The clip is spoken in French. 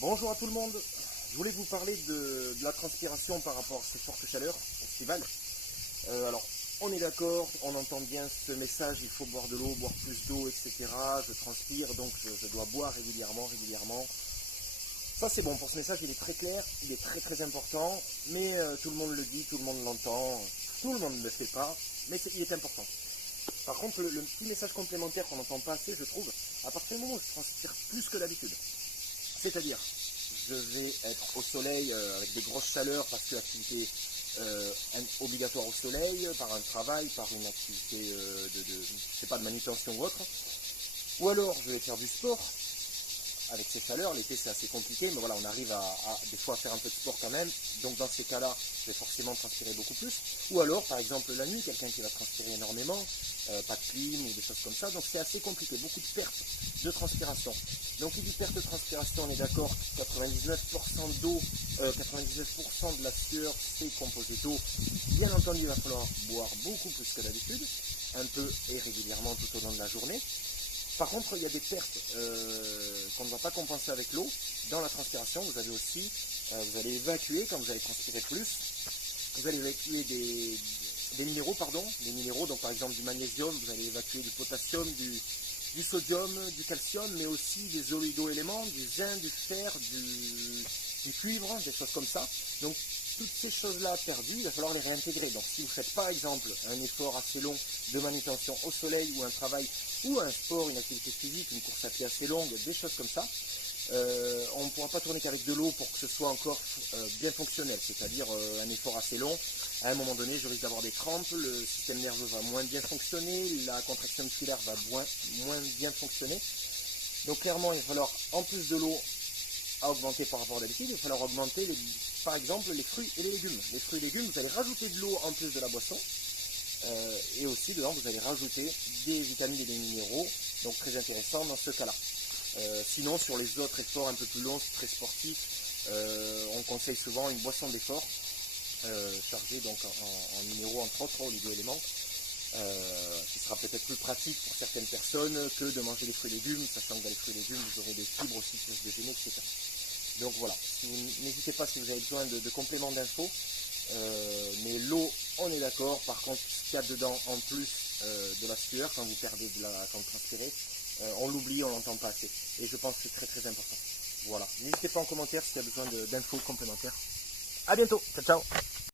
Bonjour à tout le monde. Je voulais vous parler de la transpiration par rapport à ces fortes chaleurs estivales. Alors, on est d'accord, on entend bien ce message, il faut boire de l'eau, boire plus d'eau, etc. Je transpire, donc je dois boire régulièrement. Ça c'est bon, pour ce message il est très clair, il est très important, mais tout le monde le dit, tout le monde l'entend, tout le monde ne le fait pas, mais il est important. Par contre, le petit message complémentaire qu'on n'entend pas assez, je trouve, à partir du moment où je transpire plus que d'habitude, c'est-à-dire, je vais être au soleil avec des grosses chaleurs parce que l'activité obligatoire au soleil, par un travail, par une activité je sais pas, de manutention ou autre. Ou alors, je vais faire du sport avec ces chaleurs. L'été, c'est assez compliqué, mais voilà, on arrive des fois à faire un peu de sport quand même. Donc, dans ces cas-là, je vais forcément transpirer beaucoup plus. Ou alors, par exemple, la nuit, quelqu'un qui va transpirer énormément, pas de clim ou des choses comme ça. Donc, c'est assez compliqué, beaucoup de pertes de transpiration. Donc, qui dit perte de transpiration, on est d'accord, 99% d'eau, 99% de la sueur, c'est composé d'eau. Bien entendu, il va falloir boire beaucoup plus que d'habitude, un peu et régulièrement tout au long de la journée. Par contre, il y a des pertes qu'on ne va pas compenser avec l'eau. Dans la transpiration, vous avez aussi, vous allez évacuer, quand vous allez transpirer plus, vous allez évacuer des minéraux, des minéraux, donc par exemple du magnésium, vous allez évacuer du potassium, du sodium, du calcium, mais aussi des oligo-éléments, du zinc, du fer, du cuivre, des choses comme ça. Donc toutes ces choses-là perdues, il va falloir les réintégrer. Donc si vous faites par exemple un effort assez long de manutention au soleil ou un travail ou un sport, une activité physique, une course à pied assez longue, des choses comme ça, on ne pourra pas tourner qu'avec de l'eau pour que ce soit encore bien fonctionnel, c'est-à-dire un effort assez long. À un moment donné, je risque d'avoir des crampes, le système nerveux va moins bien fonctionner, la contraction musculaire va moins bien fonctionner. Donc clairement, il va falloir, en plus de l'eau à augmenter par rapport à d'habitude, il va falloir augmenter, par exemple, les fruits et les légumes. Les fruits et légumes, vous allez rajouter de l'eau en plus de la boisson. Et aussi, dedans, vous allez rajouter des vitamines et des minéraux, donc très intéressant dans ce cas-là. Sinon, sur les autres efforts un peu plus longs, très sportifs, on conseille souvent une boisson d'effort, chargée donc en minéraux, entre autres, oligo-éléments, qui sera peut-être plus pratique pour certaines personnes que de manger des fruits et légumes, sachant que dans les fruits et légumes, vous aurez des fibres aussi pour se déjeuner, etc. Donc voilà, n'hésitez pas si vous avez besoin de compléments d'infos. Mais l'eau, on est d'accord. Par contre, ce qu'il y a dedans en plus de la sueur, quand vous transpirez, on l'oublie, on l'entend pas assez. Et je pense que c'est très important. Voilà. N'hésitez pas en commentaire s'il y a besoin d'infos complémentaires. A bientôt. Ciao, ciao.